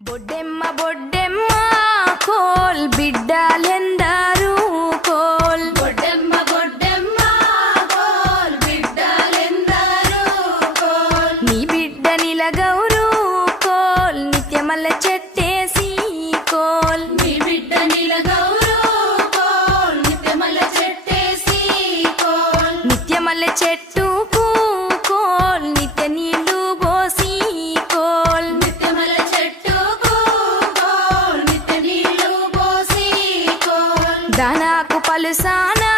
బొడ్డెమ్మ బొడ్డెమ్మ కోల్ బిడ్డలెందరూ కోల్ బొడ్డెమ్మ బొడ్డెమ్మ కోల్ బిడ్డలెందరూ కోల్ నీ బిడ్డ నిలగౌరు కోల్ నిత్యమల్ల చెట్టేసి కోల్ నీ బిడ్డ నిలగౌరు కోల్ నిత్యమల్ల చెట్టేసి కోల్ నిత్యమల్ల చెట్టుకు కోల్ నిత్య నీళ్లు పోసి కోల్ నిత్యమల్ల చెట్టుకు కోల్ నిత్య నీళ్లు పోసి కోల్ దానాకు పలుసానా